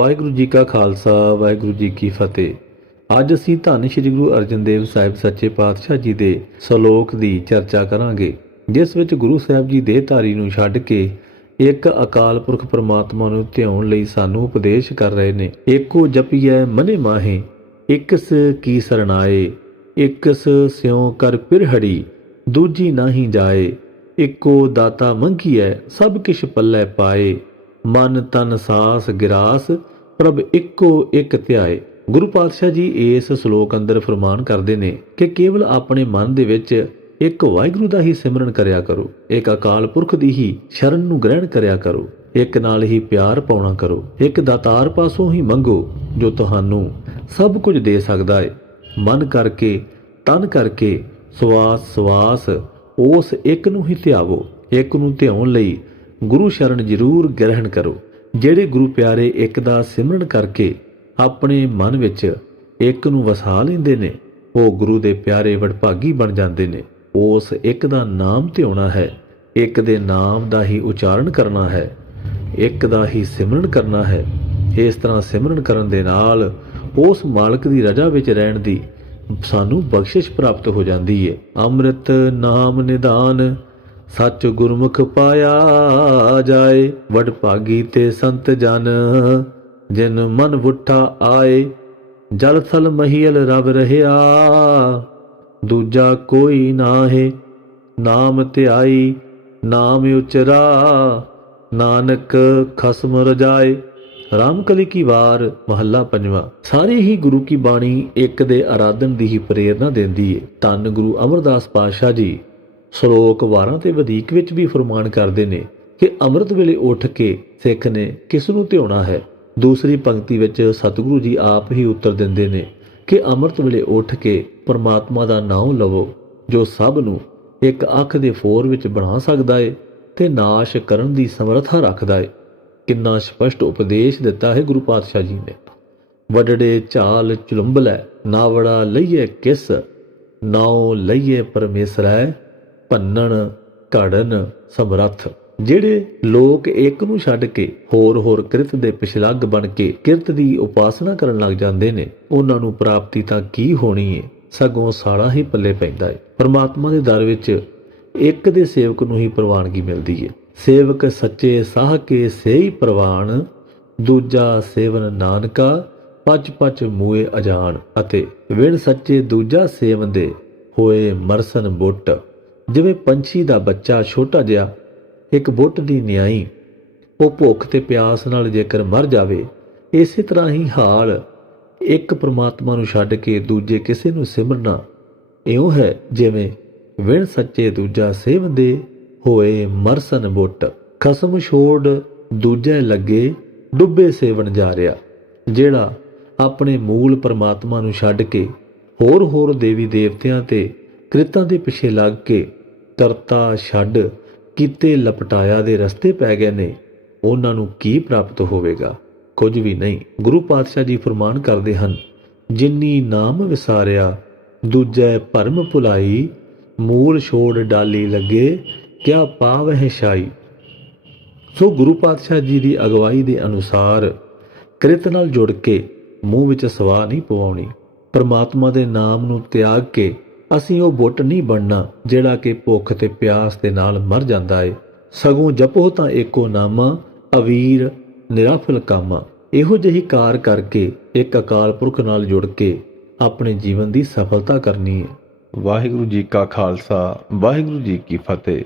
ਵਾਹਿਗੁਰੂ ਜੀ ਕਾ ਖਾਲਸਾ, ਵਾਹਿਗੁਰੂ ਜੀ ਕੀ ਫਤਿਹ। ਅੱਜ ਅਸੀਂ ਧੰਨ ਸ਼੍ਰੀ ਗੁਰੂ ਅਰਜਨ ਦੇਵ ਸਾਹਿਬ ਸੱਚੇ ਪਾਤਸ਼ਾਹ ਜੀ ਦੇ ਸ਼ਲੋਕ ਦੀ ਚਰਚਾ ਕਰਾਂਗੇ, ਜਿਸ ਵਿੱਚ ਗੁਰੂ ਸਾਹਿਬ ਜੀ ਦੇ ਧਾਰੀ ਨੂੰ ਛੱਡ ਕੇ ਇੱਕ ਅਕਾਲ ਪੁਰਖ ਪਰਮਾਤਮਾ ਨੂੰ ਧਿਆਉਣ ਲਈ ਸਾਨੂੰ ਉਪਦੇਸ਼ ਕਰ ਰਹੇ ਨੇ। ਏਕੋ ਜਪੀਐ ਮਨੇ ਮਾਹੇ, ਇਕਸ ਕੀ ਸਰਣਾਏ, ਇਕਸ ਸਿਉ ਕਰ ਪਿਰਹੜੀ ਦੂਜੀ ਨਾਹੀ ਜਾਏ ਇੱਕੋ ਦਾਤਾ ਮੰਗੀਐ ਸਭ ਕਿਛ ਪੱਲੇ ਪਾਏ, ਮਨ ਤਨ ਸਾਸ ਗਿਰਾਸ ਪ੍ਰਭ ਇੱਕੋ ਇੱਕ ਧਿਆਏ। ਗੁਰੂ ਪਾਤਸ਼ਾਹ ਜੀ ਇਸ ਸ਼ਲੋਕ ਅੰਦਰ ਫਰਮਾਨ ਕਰਦੇ ਨੇ ਕਿ ਕੇਵਲ ਆਪਣੇ ਮਨ ਦੇ ਵਿੱਚ ਇੱਕ ਵਾਹਿਗੁਰੂ ਦਾ ਹੀ ਸਿਮਰਨ ਕਰਿਆ ਕਰੋ, ਇੱਕ ਅਕਾਲ ਪੁਰਖ ਦੀ ਹੀ ਸ਼ਰਨ ਨੂੰ ਗ੍ਰਹਿਣ ਕਰਿਆ ਕਰੋ, ਇੱਕ ਨਾਲ ਹੀ ਪਿਆਰ ਪਾਉਣਾ ਕਰੋ, ਇੱਕ ਦਾਤਾਰ ਪਾਸੋਂ ਹੀ ਮੰਗੋ ਜੋ ਤੁਹਾਨੂੰ ਸਭ ਕੁਝ ਦੇ ਸਕਦਾ ਹੈ ਮਨ ਕਰਕੇ, ਤਨ ਕਰਕੇ, ਸਵਾਸ ਸਵਾਸ, ਉਸ ਇੱਕ ਨੂੰ ਹੀ ਧਿਆਵੋ, ਇੱਕ ਨੂੰ ਧਿਆਉਣ ਲਈ ਗੁਰੂ ਸ਼ਰਨ ਜ਼ਰੂਰ ਗ੍ਰਹਿਣ ਕਰੋ। ਜਿਹੜੇ ਗੁਰੂ ਪਿਆਰੇ ਇੱਕ ਦਾ ਸਿਮਰਨ ਕਰਕੇ ਆਪਣੇ ਮਨ ਵਿੱਚ ਇੱਕ ਨੂੰ ਵਸਾ ਲੈਂਦੇ ਨੇ, ਉਹ ਗੁਰੂ ਦੇ ਪਿਆਰੇ ਵਡਭਾਗੀ ਬਣ ਜਾਂਦੇ ਨੇ। ਉਸ ਇੱਕ ਦਾ ਨਾਮ ਧਿਆਉਣਾ ਹੈ, ਇੱਕ ਦੇ ਨਾਮ ਦਾ ਹੀ ਉਚਾਰਨ ਕਰਨਾ ਹੈ, ਇੱਕ ਦਾ ਹੀ ਸਿਮਰਨ ਕਰਨਾ ਹੈ। ਇਸ ਤਰ੍ਹਾਂ ਸਿਮਰਨ ਕਰਨ ਦੇ ਨਾਲ ਉਸ ਮਾਲਕ ਦੀ ਰਜ਼ਾ ਵਿੱਚ ਰਹਿਣ ਦੀ ਸਾਨੂੰ ਬਖਸ਼ਿਸ਼ ਪ੍ਰਾਪਤ ਹੋ ਜਾਂਦੀ ਹੈ ਅੰਮ੍ਰਿਤ ਨਾਮ ਨਿਦਾਨ ਸੱਚ ਗੁਰਮੁਖ ਪਾਇਆ ਜਾਏ, ਵਡ ਭਾਗੀ ਤੇ ਸੰਤ ਜਨ। ਜਿਨ ਮਨ ਵੁੱਠਾ ਆਏ, ਜਲ ਥਲ ਮਹੀਲ ਰਵ ਰਹਿਆ। ਦੂਜਾ ਕੋਈ ਨਾਹੇ, ਨਾਮ ਧਿਆਈ, ਨਾਮ ਉਚਰਾ। ਨਾਨਕ ਖਸਮ ਰਜਾਏ, ਰਾਮਕਲੀ ਕੀ ਵਾਰ, ਮਹੱਲਾ ਪੰਜਵਾਂ। ਸਾਰੇ ਹੀ ਗੁਰੂ ਕੀ ਬਾਣੀ ਇੱਕ ਦੇ ਆਰਾਧਨ ਦੀ ਹੀ ਪ੍ਰੇਰਣਾ ਦਿੰਦੀ ਏ। ਧੰਨ ਗੁਰੂ ਅਮਰਦਾਸ ਪਾਤਸ਼ਾਹ ਜੀ। ਸ਼ਲੋਕ 12 ਤੇ ਵਧੇਕ ਵਿੱਚ ਵੀ ਫਰਮਾਨ ਕਰਦੇ ਨੇ ਕਿ ਅੰਮ੍ਰਿਤ ਵੇਲੇ ਉੱਠ ਕੇ ਸਿੱਖ ਨੇ ਕਿਸ ਨੂੰ ਧਿਆਉਣਾ ਹੈ? ਦੂਸਰੀ ਪੰਕਤੀ ਵਿੱਚ ਸਤਿਗੁਰੂ ਜੀ ਆਪ ਹੀ ਉੱਤਰ ਦਿੰਦੇ ਨੇ ਕਿ ਅੰਮ੍ਰਿਤ ਵੇਲੇ ਉੱਠ ਕੇ ਪਰਮਾਤਮਾ ਦਾ ਨਾਮ ਲਵੋ, ਜੋ ਸਭ ਨੂੰ ਇੱਕ ਅੱਖ ਦੇ ਫੋਰ ਵਿੱਚ ਬਣਾ ਸਕਦਾ ਏ ਤੇ ਨਾਸ਼ ਕਰਨ ਦੀ ਸਮਰੱਥਾ ਰੱਖਦਾ ਏ। ਕਿੰਨਾ ਸਪਸ਼ਟ ਉਪਦੇਸ਼ ਦਿੱਤਾ ਹੈ ਗੁਰੂ ਪਾਤਸ਼ਾਹ ਜੀ ਨੇ। ਵਡੜੇ ਝਾਲ ਚੁਲੰਬਲੈ, ਨਾਵੜਾ ਲਈਏ ਕਿਸ, ਨਾਉ ਲਈਏ ਪਰਮੇਸ਼ਰੈ ਭੰਨਣ, ਘੜਨ, ਸਮਰੱਥ। ਜਿਹੜੇ ਲੋਕ ਇੱਕ ਨੂੰ ਛੱਡ ਕੇ ਹੋਰ ਹੋਰ ਕਿਰਤ ਦੇ ਪਿਛਲੱਗ ਬਣ ਕੇ ਕਿਰਤ ਦੀ ਉਪਾਸਨਾ ਕਰਨ ਲੱਗ ਜਾਂਦੇ ਨੇ, ਉਹਨਾਂ ਨੂੰ ਪ੍ਰਾਪਤੀ ਤਾਂ ਕੀ ਹੋਣੀ ਏ? ਸਗੋਂ ਸਾੜਾ ਹੀ ਪੱਲੇ ਪੈਂਦਾ ਏ। ਪਰਮਾਤਮਾ ਦੇ ਦਰ ਵਿੱਚ ਇੱਕ ਦੇ ਸੇਵਕ ਨੂੰ ਹੀ ਪ੍ਰਵਾਨਗੀ ਮਿਲਦੀ ਏ। ਸੇਵਕ ਸੱਚੇ ਸਾਹ ਕੇ ਸੇਈ ਪ੍ਰਵਾਨ, ਦੂਜਾ ਸੇਵਨ ਨਾਨਕਾ ਪਚ ਪਚ ਮੂਏ ਅਜਾਨ ਅਤੇ ਵਿਣ ਸੱਚੇ ਦੂਜਾ ਸੇਵਨ ਦੇ ਹੋਏ ਮਰਸਨ ਬੁੱਟ। ਜਿਵੇਂ ਪੰਛੀ ਦਾ ਬੱਚਾ ਛੋਟਾ ਜਿਹਾ, ਇੱਕ ਬੁੱਟ ਦੀ ਨਿਆਈ, ਉਹ ਭੁੱਖ ਤੇ ਪਿਆਸ ਨਾਲ ਜੇਕਰ ਮਰ ਜਾਵੇ, ਇਸੇ ਤਰ੍ਹਾਂ ਹੀ ਹਾਲ ਇੱਕ ਪ੍ਰਮਾਤਮਾ ਨੂੰ ਛੱਡ ਕੇ ਦੂਜੇ ਕਿਸੇ ਨੂੰ ਸਿਮਰਨਾ, ਇਉਂ ਹੈ ਜਿਵੇਂ ਵਿਣ ਸੱਚੇ ਦੂਜਾ ਸੇਵਦੇ ਹੋਏ ਮਰਸਨ ਬੁੱਟ। ਖਸਮ ਛੋੜ ਦੂਜੇ ਲੱਗੇ ਡੁੱਬੇ ਸੇਵਣ ਜਾ ਰਿਹਾ, ਜਿਹੜਾ ਆਪਣੇ ਮੂਲ ਪਰਮਾਤਮਾ ਨੂੰ ਛੱਡ ਕੇ ਹੋਰ ਹੋਰ ਦੇਵੀ ਦੇਵਤਿਆਂ ਤੇ ਕ੍ਰਿਤਾਂ ਦੇ ਪਿੱਛੇ ਲੱਗ ਕੇ ਕਰਤਾ ਛੱਡ ਕੀਤੇ ਲਪਟਾਇਆ ਦੇ ਰਸਤੇ ਪੈ ਗਏ ਨੇ। ਉਹਨਾਂ ਨੂੰ ਕੀ ਪ੍ਰਾਪਤ ਹੋਵੇਗਾ? ਕੁਝ ਵੀ ਨਹੀਂ। ਗੁਰੂ ਪਾਤਸ਼ਾਹ ਜੀ ਫਰਮਾਨ ਕਰਦੇ ਹਨ, ਜਿਨੀ ਨਾਮ ਵਿਸਾਰਿਆ, ਦੂਜੇ ਭਰਮ ਭੁਲਾਈ, ਮੂਲ ਛੋੜ ਡਾਲੀ ਲੱਗੇ, ਕਿਆ ਪਾਵਹਿ ਸ਼ਾਈ ਸੋ ਗੁਰੂ ਪਾਤਸ਼ਾਹ ਜੀ ਦੀ ਅਗਵਾਈ ਦੇ ਅਨੁਸਾਰ ਕ੍ਰਿਤ ਨਾਲ ਜੁੜ ਕੇ ਮੂੰਹ ਵਿੱਚ ਸਵਾਹ ਨਹੀਂ ਪਵਾਉਣੀ। ਪਰਮਾਤਮਾ ਦੇ ਨਾਮ ਨੂੰ ਤਿਆਗ ਕੇ ਅਸੀਂ ਉਹ ਬੁੱਟ ਨਹੀਂ ਬਣਨਾ ਜਿਹੜਾ ਕਿ ਭੁੱਖ ਤੇ ਪਿਆਸ ਦੇ ਨਾਲ ਮਰ ਜਾਂਦਾ ਏ। ਸਗੋਂ ਜਪੋ ਤਾਂ ਏਕੋ ਨਾਮਾ, ਅਵੀਰ, ਨਿਰਾਫਲ ਕਾਮਾ। ਇਹੋ ਜਿਹੀ ਕਾਰ ਕਰਕੇ, ਇੱਕ ਅਕਾਲ ਪੁਰਖ ਨਾਲ ਜੁੜ ਕੇ, ਆਪਣੇ ਜੀਵਨ ਦੀ ਸਫਲਤਾ ਕਰਨੀ ਹੈ ਵਾਹਿਗੁਰੂ ਜੀ ਕਾ ਖਾਲਸਾ, ਵਾਹਿਗੁਰੂ ਜੀ ਕੀ ਫਤਿਹ।